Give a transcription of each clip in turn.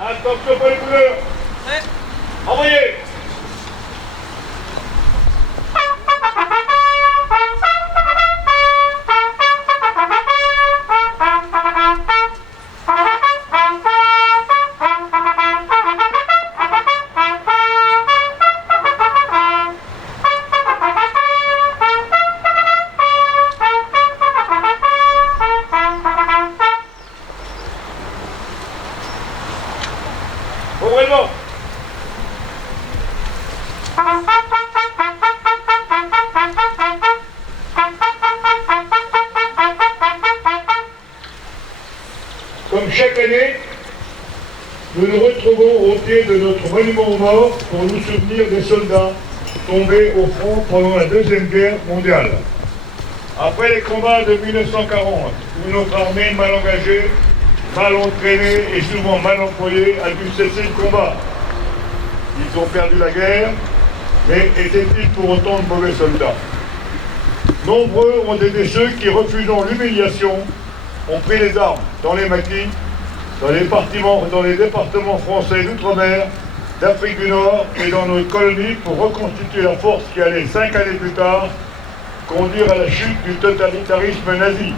Attention pour les couleurs. Envoyez. Vraiment. Comme chaque année, nous nous retrouvons au pied de notre monument aux morts pour nous souvenir des soldats tombés au front pendant la Deuxième Guerre mondiale. Après les combats de 1940, où notre armée mal engagée, mal entraînés et souvent mal employés, a dû cesser le combat. Ils ont perdu la guerre, mais étaient-ils pour autant de mauvais soldats? Nombreux ont été ceux qui, refusant l'humiliation, ont pris les armes dans les maquis, dans les départements français d'outre-mer, d'Afrique du Nord et dans nos colonies pour reconstituer la force qui allait, 5 années plus tard, conduire à la chute du totalitarisme nazi.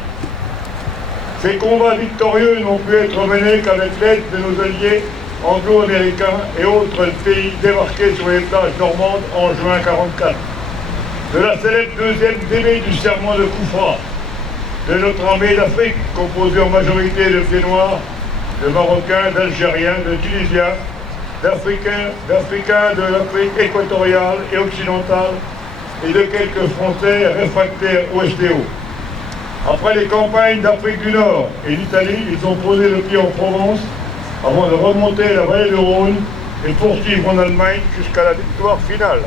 Ces combats victorieux n'ont pu être menés qu'avec l'aide de nos alliés anglo-américains et autres pays débarqués sur les plages normandes en juin 1944. De la célèbre deuxième DB du serment de Koufra, de notre armée d'Afrique, composée en majorité de pieds noirs, de Marocains, d'Algériens, de Tunisiens, d'Africains de l'Afrique équatoriale et occidentale, et de quelques Français réfractaires au SDO. Après les campagnes d'Afrique du Nord et d'Italie, ils ont posé le pied en Provence avant de remonter la vallée du Rhône et poursuivre en Allemagne jusqu'à la victoire finale.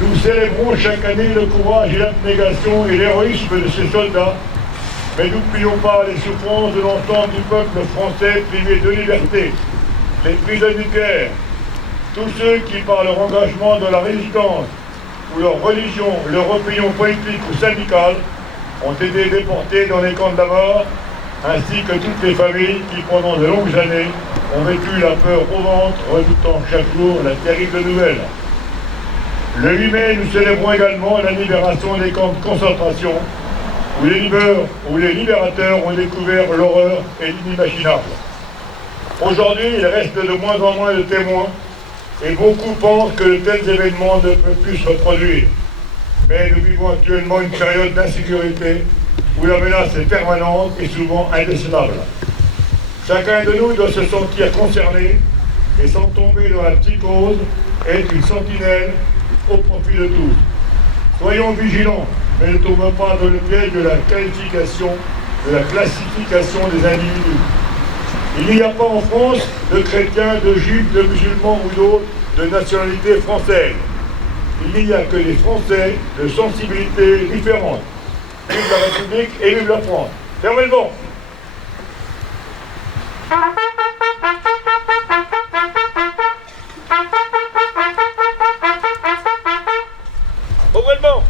Nous célébrons chaque année le courage et l'abnégation et l'héroïsme de ces soldats, mais n'oublions pas les souffrances de l'ensemble du peuple français privé de liberté, les prisonniers de guerre, tous ceux qui, par leur engagement dans la résistance ou leur religion, leur opinion politique ou syndicale, ont été déportés dans les camps de la mort, ainsi que toutes les familles qui, pendant de longues années, ont vécu la peur au ventre, redoutant chaque jour la terrible nouvelle. Le 8 mai, nous célébrons également la libération des camps de concentration, où les libérateurs ont découvert l'horreur et l'inimaginable. Aujourd'hui, il reste de moins en moins de témoins, et beaucoup pensent que de tels événements ne peuvent plus se reproduire. Mais nous vivons actuellement une période d'insécurité où la menace est permanente et souvent indécelable. Chacun de nous doit se sentir concerné et sans tomber dans la psychose, être une sentinelle au profit de tous. Soyons vigilants, mais ne tombons pas dans le piège de la qualification, de la classification des individus. Il n'y a pas en France de chrétiens, de juifs, de musulmans ou d'autres de nationalité française. Il n'y a que des Français de sensibilités différentes. Vive la République et vive la France. Fermez le banc. Ouvrez le banc.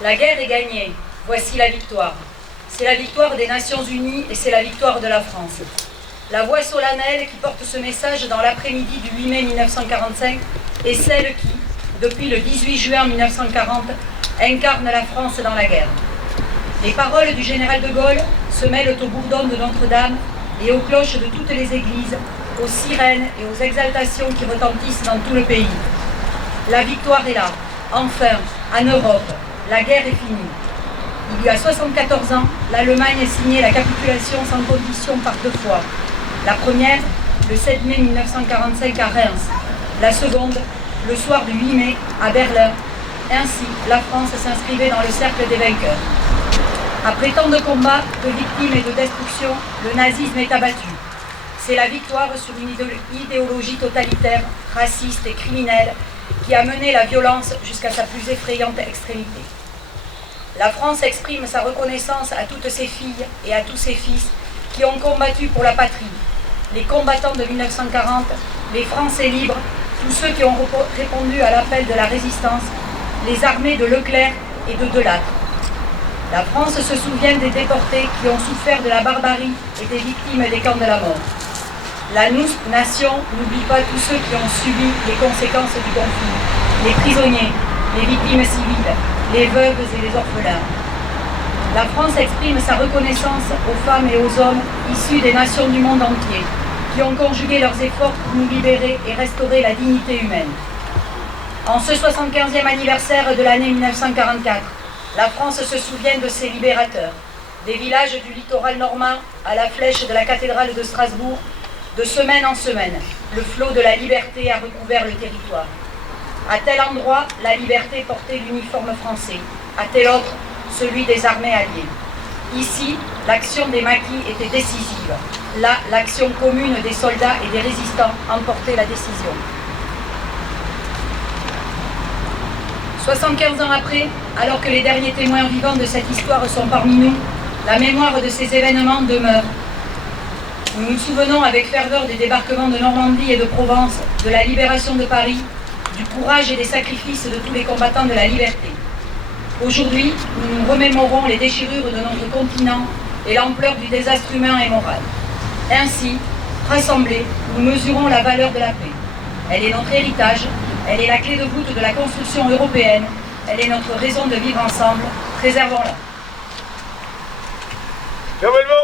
La guerre est gagnée. Voici la victoire. C'est la victoire des Nations Unies et c'est la victoire de la France. La voix solennelle qui porte ce message dans l'après-midi du 8 mai 1945 est celle qui, depuis le 18 juin 1940, incarne la France dans la guerre. Les paroles du général de Gaulle se mêlent aux bourdons de Notre-Dame et aux cloches de toutes les églises, aux sirènes et aux exaltations qui retentissent dans tout le pays. La victoire est là, enfin, en Europe. La guerre est finie. Il y a 74 ans, l'Allemagne signait la capitulation sans condition par 2 fois. La première, le 7 mai 1945 à Reims. La seconde, le soir du 8 mai à Berlin. Ainsi, la France s'inscrivait dans le cercle des vainqueurs. Après tant de combats, de victimes et de destruction, le nazisme est abattu. C'est la victoire sur une idéologie totalitaire, raciste et criminelle qui a mené la violence jusqu'à sa plus effrayante extrémité. La France exprime sa reconnaissance à toutes ses filles et à tous ses fils qui ont combattu pour la patrie. Les combattants de 1940, les Français libres, tous ceux qui ont répondu à l'appel de la résistance, les armées de Leclerc et de Delattre. La France se souvient des déportés qui ont souffert de la barbarie et des victimes des camps de la mort. La nation n'oublie pas tous ceux qui ont subi les conséquences du conflit, les prisonniers, les victimes civiles, les veuves et les orphelins. La France exprime sa reconnaissance aux femmes et aux hommes issus des nations du monde entier, qui ont conjugué leurs efforts pour nous libérer et restaurer la dignité humaine. En ce 75e anniversaire de l'année 1944, la France se souvient de ses libérateurs, des villages du littoral normand à la flèche de la cathédrale de Strasbourg. De semaine en semaine, le flot de la liberté a recouvert le territoire. À tel endroit, la liberté portait l'uniforme français, à tel autre, celui des armées alliées. Ici, l'action des maquis était décisive. Là, l'action commune des soldats et des résistants emportait la décision. 75 ans après, alors que les derniers témoins vivants de cette histoire sont parmi nous, la mémoire de ces événements demeure. Nous nous souvenons avec ferveur des débarquements de Normandie et de Provence, de la libération de Paris, du courage et des sacrifices de tous les combattants de la liberté. Aujourd'hui, nous nous remémorons les déchirures de notre continent et l'ampleur du désastre humain et moral. Ainsi, rassemblés, nous mesurons la valeur de la paix. Elle est notre héritage, elle est la clé de voûte de la construction européenne, elle est notre raison de vivre ensemble. Préservons-la. Fermez-le.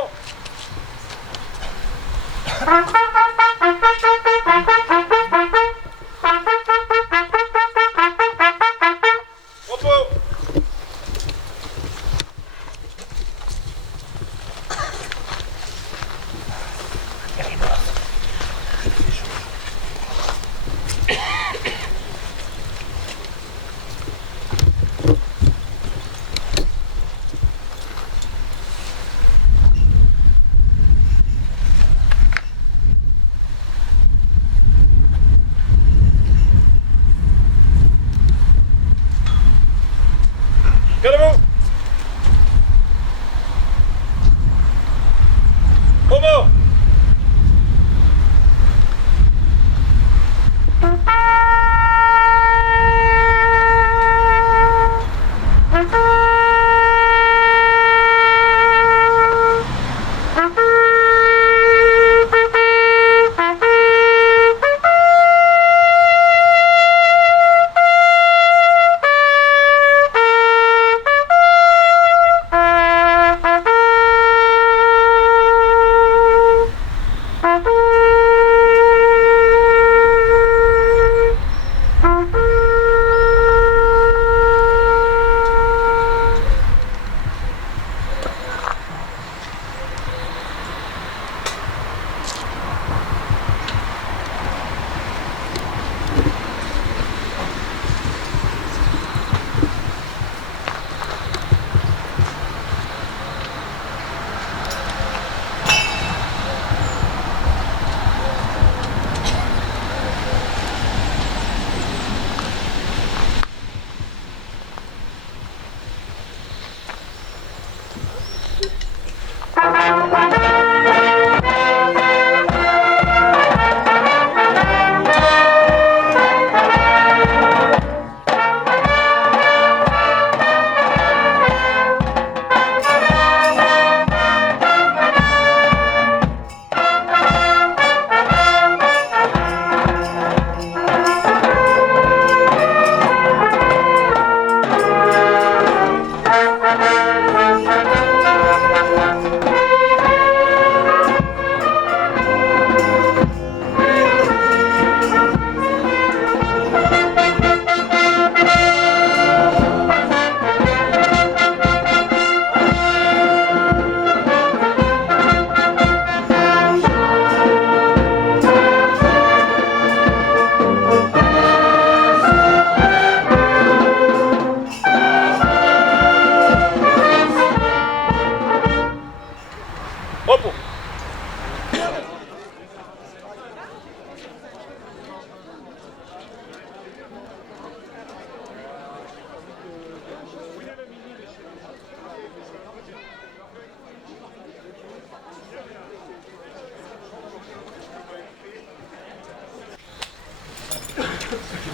Calmez-vous. Homo.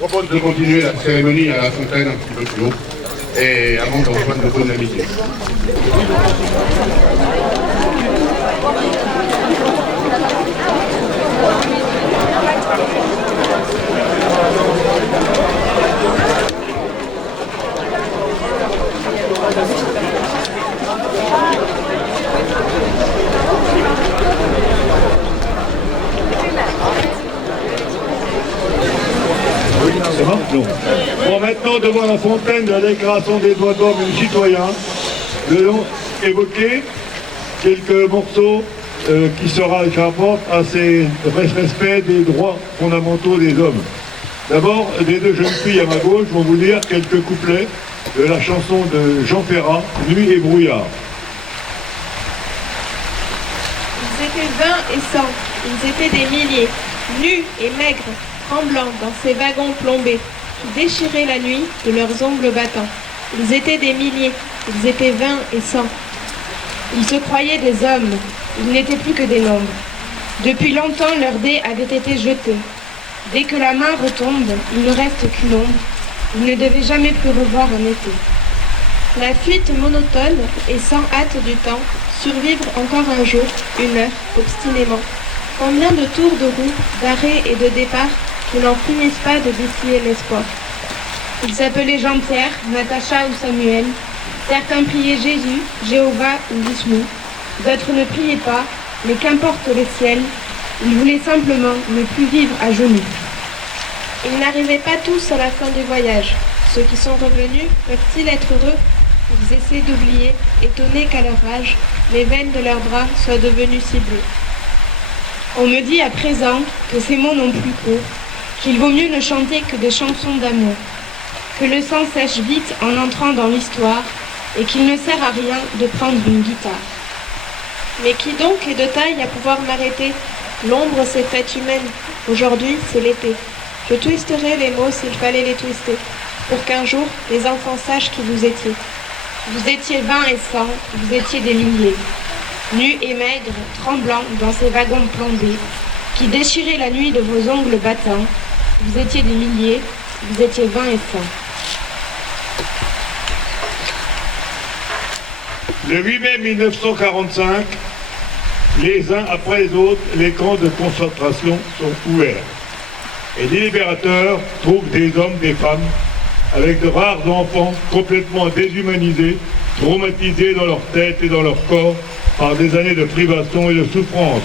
propose de continuer la cérémonie à la fontaine un petit peu plus haut, et avant de rejoindre nos bonnes amitiés. C'est bon? Non. Bon, maintenant, devant la fontaine de la déclaration des droits de l'homme et du citoyen, nous allons évoquer quelques morceaux qui rapportent à ces respect des droits fondamentaux des hommes. D'abord, les deux jeunes filles à ma gauche vont vous lire quelques couplets de la chanson de Jean Ferrat, Nuit et brouillard. Ils étaient 20 et 100, ils étaient des milliers, nus et maigres, tremblants dans ces wagons plombés, qui déchiraient la nuit de leurs ongles battants. Ils étaient des milliers, ils étaient 20 et 100. Ils se croyaient des hommes, ils n'étaient plus que des nombres. Depuis longtemps, leur dé avait été jeté. Dès que la main retombe, il ne reste qu'une ombre. Ils ne devaient jamais plus revoir un été. La fuite monotone et sans hâte du temps, survivre encore un jour, une heure, obstinément. Combien de tours de roue, d'arrêt et de départ qui n'en finissent pas de distiller l'espoir. Ils s'appelaient Jean-Pierre, Natacha ou Samuel. Certains priaient Jésus, Jéhovah ou Vishnu. D'autres ne priaient pas, mais qu'importe le ciel, ils voulaient simplement ne plus vivre à genoux. Ils n'arrivaient pas tous à la fin du voyage. Ceux qui sont revenus peuvent-ils être heureux? Ils essaient d'oublier, étonnés qu'à leur âge, les veines de leurs bras soient devenues si bleues. On me dit à présent que ces mots n'ont plus cours, qu'il vaut mieux ne chanter que des chansons d'amour, que le sang sèche vite en entrant dans l'histoire et qu'il ne sert à rien de prendre une guitare. Mais qui donc est de taille à pouvoir m'arrêter? L'ombre s'est faite humaine, aujourd'hui c'est l'été. Je twisterai les mots s'il fallait les twister, pour qu'un jour les enfants sachent qui vous étiez. Vous étiez 20 et 100, vous étiez des milliers, nus et maigres, tremblants dans ces wagons plombés, qui déchiraient la nuit de vos ongles battants. Vous étiez des milliers, vous étiez 20 et 100. Le 8 mai 1945, les uns après les autres, les camps de concentration sont ouverts. Et les libérateurs trouvent des hommes, des femmes, avec de rares enfants complètement déshumanisés, traumatisés dans leur tête et dans leur corps par des années de privation et de souffrance.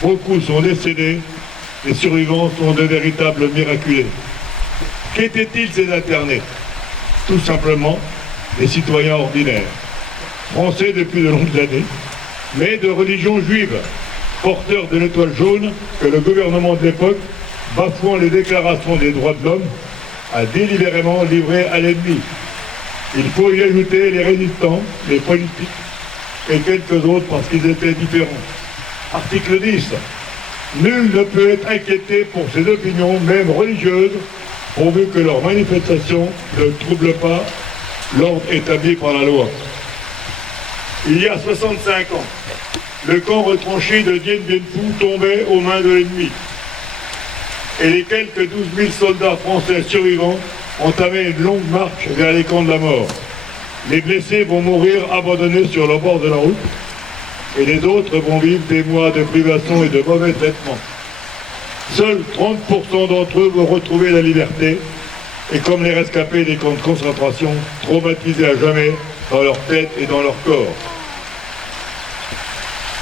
Beaucoup sont décédés, les survivants sont de véritables miraculés. Qu'étaient-ils ces internés? Tout simplement des citoyens ordinaires, français depuis de longues années, mais de religion juive, porteurs de l'étoile jaune que le gouvernement de l'époque, bafouant les déclarations des droits de l'homme, a délibérément livré à l'ennemi. Il faut y ajouter les résistants, les politiques et quelques autres parce qu'ils étaient différents. Article 10. Nul ne peut être inquiété pour ses opinions, même religieuses, pourvu que leur manifestation ne trouble pas l'ordre établi par la loi. Il y a 65 ans, le camp retranché de Dien Bien Phu tombait aux mains de l'ennemi. Et les quelques 12 000 soldats français survivants entamaient une longue marche vers les camps de la mort. Les blessés vont mourir abandonnés sur le bord de la route et les autres vont vivre des mois de privation et de mauvais traitements. Seuls 30% d'entre eux vont retrouver la liberté et comme les rescapés des camps de concentration, traumatisés à jamais dans leur tête et dans leur corps.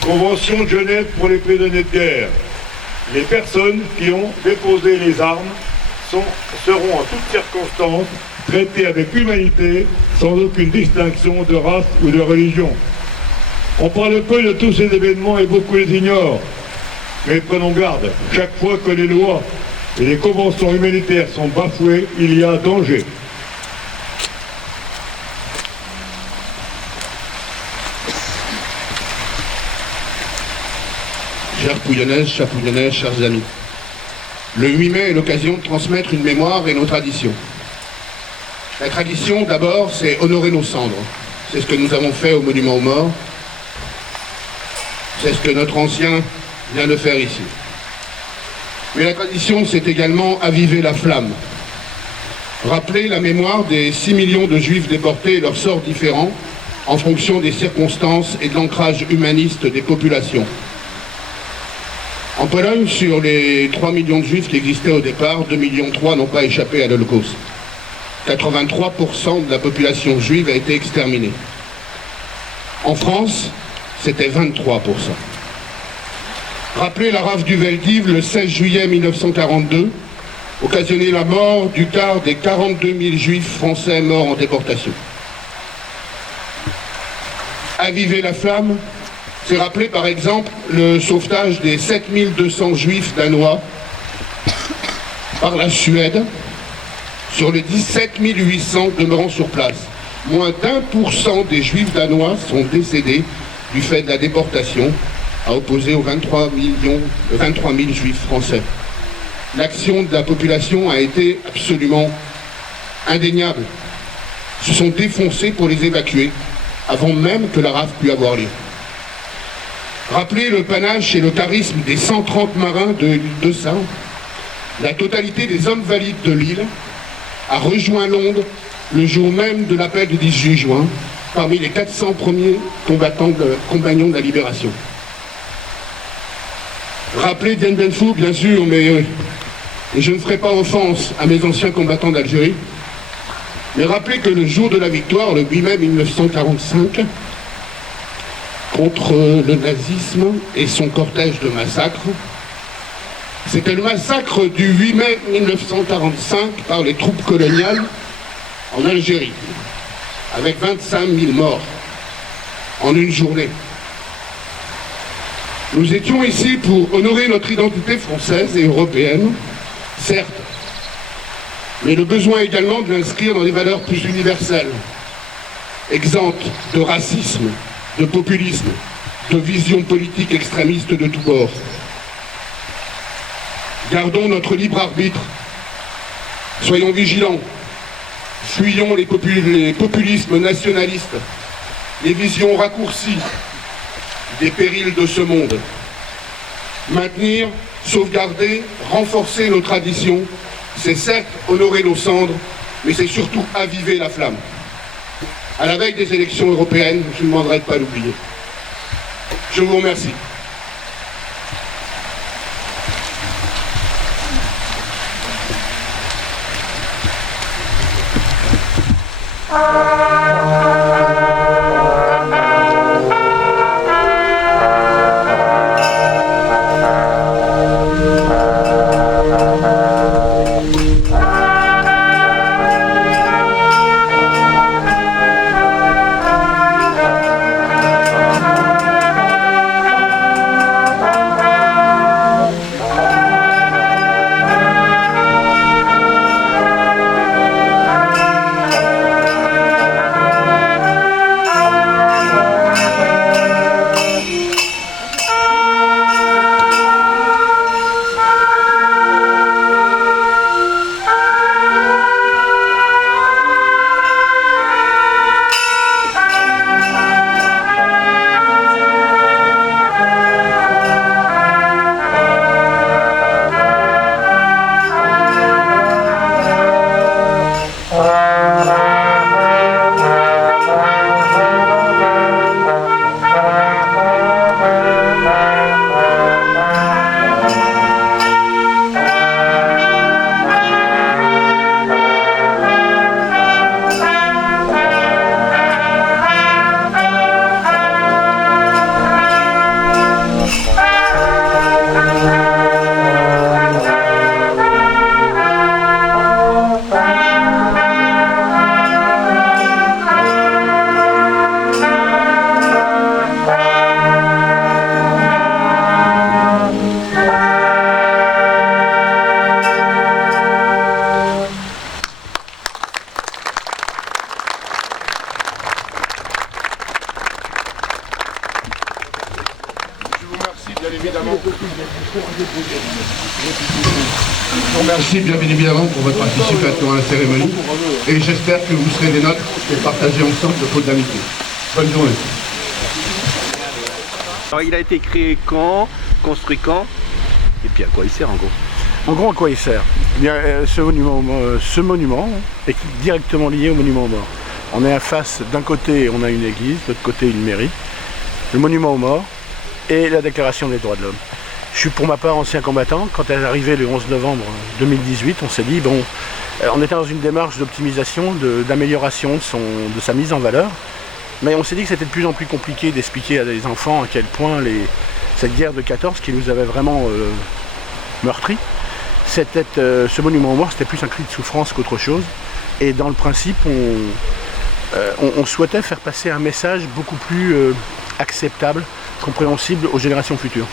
Convention de Genève pour les prisonniers de guerre. Les personnes qui ont déposé les armes seront en toutes circonstances traitées avec humanité, sans aucune distinction de race ou de religion. On parle peu de tous ces événements et beaucoup les ignorent. Mais prenons garde, chaque fois que les lois et les conventions humanitaires sont bafouées, il y a danger. Chers Pouillonnaises, chers Pouillonnaises, chers amis, le 8 mai est l'occasion de transmettre une mémoire et nos traditions. La tradition, d'abord, c'est honorer nos cendres. C'est ce que nous avons fait au Monument aux Morts. C'est ce que notre ancien vient de faire ici. Mais la tradition, c'est également aviver la flamme, Rappeler la mémoire des 6 millions de juifs déportés et leurs sorts différents en fonction des circonstances et de l'ancrage humaniste des populations. En Pologne, sur les 3 millions de juifs qui existaient au départ, 2,3 millions n'ont pas échappé à l'Holocauste. 83% de la population juive a été exterminée. En France, c'était 23%. Rappelez la rafle du Veldiv le 16 juillet 1942, occasionnait la mort du quart des 42 000 juifs français morts en déportation. Aviver la flamme, c'est rappeler par exemple le sauvetage des 7200 juifs danois par la Suède sur les 17 800 demeurant sur place. Moins d'1% des juifs danois sont décédés du fait de la déportation, à opposer aux 23 000 juifs français. L'action de la population a été absolument indéniable. Ils se sont défoncés pour les évacuer, avant même que la rafle pût avoir lieu. Rappelez le panache et le charisme des 130 marins de l'île de Saint. La totalité des hommes valides de l'île a rejoint Londres le jour même de l'appel du 18 juin, parmi les 400 premiers compagnons de la libération. Rappelez Dien Bien Phu, bien sûr, mais je ne ferai pas offense à mes anciens combattants d'Algérie, mais rappelez que le jour de la victoire, le 8 mai 1945, contre le nazisme et son cortège de massacres, c'était le massacre du 8 mai 1945 par les troupes coloniales en Algérie, avec 25 000 morts en une journée. Nous étions ici pour honorer notre identité française et européenne, certes, mais le besoin également de l'inscrire dans des valeurs plus universelles, exemptes de racisme, de populisme, de visions politiques extrémistes de tous bords. Gardons notre libre arbitre, soyons vigilants, fuyons les populismes nationalistes, les visions raccourcies des périls de ce monde. Maintenir, sauvegarder, renforcer nos traditions, c'est certes honorer nos cendres, mais c'est surtout aviver la flamme. À la veille des élections européennes, je ne demanderai de pas l'oublier. Je vous remercie. Je vous remercie bien évidemment pour votre participation à la cérémonie et j'espère que vous serez des nôtres pour partager ensemble le pot d'amitié. Bonne journée. Alors, il a été créé quand, construit quand, et puis à quoi il sert en gros? En gros, à quoi il sert? Eh bien, ce monument est directement lié au monument aux morts. On est à face, d'un côté on a une église, de l'autre côté une mairie, le monument aux morts et la déclaration des droits de l'homme. Je suis pour ma part ancien combattant. Quand elle est arrivée le 11 novembre 2018, on s'est dit, bon, on était dans une démarche d'optimisation, d'amélioration de sa mise en valeur, mais on s'est dit que c'était de plus en plus compliqué d'expliquer à des enfants à quel point cette guerre de 14 qui nous avait vraiment meurtri, ce monument aux morts, c'était plus un cri de souffrance qu'autre chose. Et dans le principe, on souhaitait faire passer un message beaucoup plus acceptable, compréhensible aux générations futures.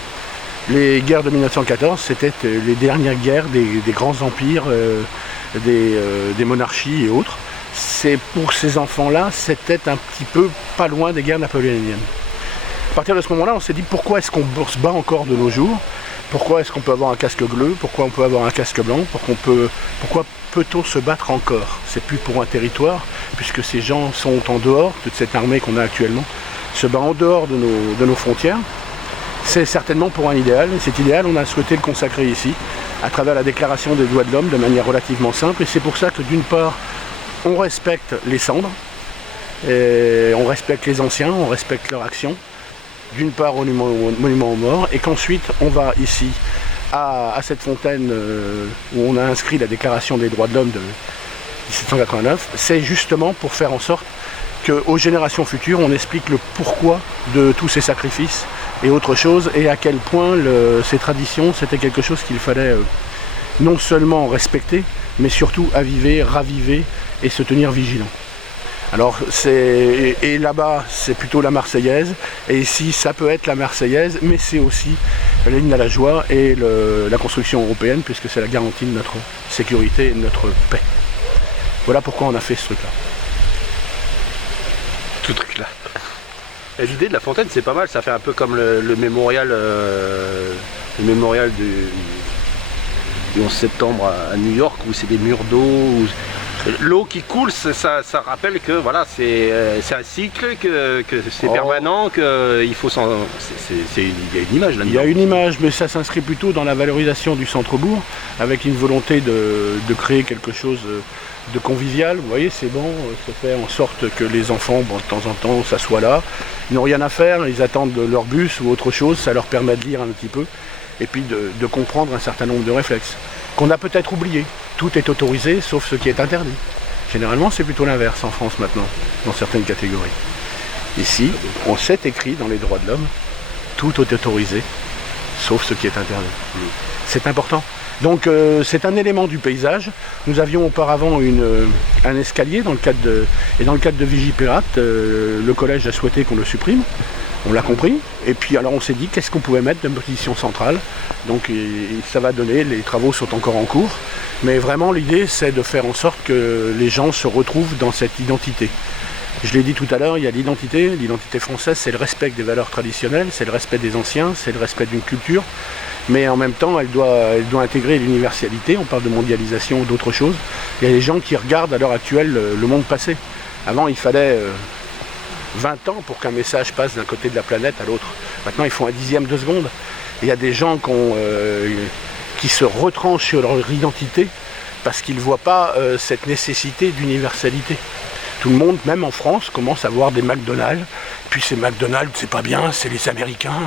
Les guerres de 1914, c'était les dernières guerres des grands empires, des monarchies et autres. C'est pour ces enfants-là, c'était un petit peu pas loin des guerres napoléoniennes. À partir de ce moment-là, on s'est dit pourquoi est-ce qu'on se bat encore de nos jours? Pourquoi est-ce qu'on peut avoir un casque bleu? Pourquoi on peut avoir un casque blanc? Pourquoi peut-on se battre encore? C'est plus pour un territoire, puisque ces gens sont en dehors, toute cette armée qu'on a actuellement, se bat en dehors de nos frontières. C'est certainement pour un idéal, et cet idéal, on a souhaité le consacrer ici, à travers la déclaration des droits de l'homme, de manière relativement simple, et c'est pour ça que d'une part, on respecte les cendres, et on respecte les anciens, on respecte leur action, d'une part au monument aux morts, et qu'ensuite on va ici à cette fontaine où on a inscrit la déclaration des droits de l'homme de 1789, c'est justement pour faire en sorte qu'aux générations futures on explique le pourquoi de tous ces sacrifices et autre chose, et à quel point ces traditions c'était quelque chose qu'il fallait non seulement respecter, mais surtout aviver, raviver et se tenir vigilant. Alors, et là-bas, c'est plutôt la Marseillaise, et ici, ça peut être la Marseillaise, mais c'est aussi l'hymne à la joie et la construction européenne, puisque c'est la garantie de notre sécurité et de notre paix. Voilà pourquoi on a fait ce truc-là. Ce truc-là. Et l'idée de la fontaine, c'est pas mal, ça fait un peu comme le mémorial du 11 septembre à New York, où c'est des murs d'eau. L'eau qui coule, ça rappelle que voilà, c'est un cycle, que c'est permanent, qu'il faut s'en... Il y a une image là-dedans. Il y a une image, mais ça s'inscrit plutôt dans la valorisation du centre-bourg, avec une volonté de créer quelque chose de convivial. Vous voyez, c'est bon, ça fait en sorte que les enfants, bon, de temps en temps, s'assoient là. Ils n'ont rien à faire, ils attendent leur bus ou autre chose, ça leur permet de lire un petit peu, et puis de comprendre un certain nombre de réflexes, qu'on a peut-être oubliés. Tout est autorisé, sauf ce qui est interdit. Généralement, c'est plutôt l'inverse en France maintenant, dans certaines catégories. Ici, on s'est écrit dans les droits de l'homme, tout est autorisé, sauf ce qui est interdit. C'est important. Donc, c'est un élément du paysage. Nous avions auparavant un escalier dans le cadre de Vigipirate. Le collège a souhaité qu'on le supprime. On l'a compris. Et puis, alors, on s'est dit qu'est-ce qu'on pouvait mettre de position centrale. Donc, ça va donner. Les travaux sont encore en cours. Mais vraiment, l'idée, c'est de faire en sorte que les gens se retrouvent dans cette identité. Je l'ai dit tout à l'heure, il y a l'identité. L'identité française, c'est le respect des valeurs traditionnelles, c'est le respect des anciens, c'est le respect d'une culture. Mais en même temps, elle doit intégrer l'universalité. On parle de mondialisation ou d'autres choses. Il y a des gens qui regardent à l'heure actuelle le monde passé. Avant, il fallait 20 ans pour qu'un message passe d'un côté de la planète à l'autre. Maintenant, il faut un dixième de seconde. Il y a des gens qui se retranchent sur leur identité parce qu'ils ne voient pas cette nécessité d'universalité. Tout le monde, même en France, commence à voir des McDonald's. Puis ces McDonald's, c'est pas bien, c'est les Américains.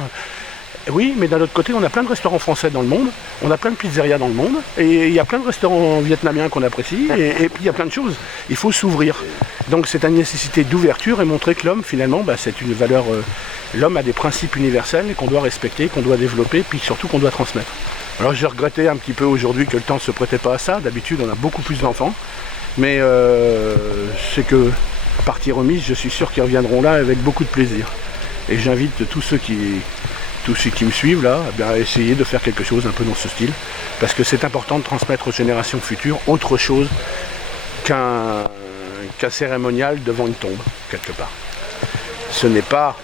Oui, mais d'un autre côté, on a plein de restaurants français dans le monde, on a plein de pizzerias dans le monde, et il y a plein de restaurants vietnamiens qu'on apprécie, et puis il y a plein de choses. Il faut s'ouvrir. Donc c'est une nécessité d'ouverture et montrer que l'homme, finalement, c'est une valeur... l'homme a des principes universels qu'on doit respecter, qu'on doit développer, puis surtout qu'on doit transmettre. Alors j'ai regretté un petit peu aujourd'hui que le temps ne se prêtait pas à ça. D'habitude, on a beaucoup plus d'enfants, mais c'est que, partie remise, je suis sûr qu'ils reviendront là avec beaucoup de plaisir. Et j'invite tous ceux qui me suivent là, à essayer de faire quelque chose un peu dans ce style, parce que c'est important de transmettre aux générations futures autre chose qu'un cérémonial devant une tombe, quelque part. Ce n'est pas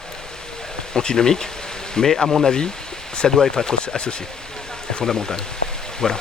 antinomique, mais à mon avis, ça doit être associé. C'est fondamental. Voilà.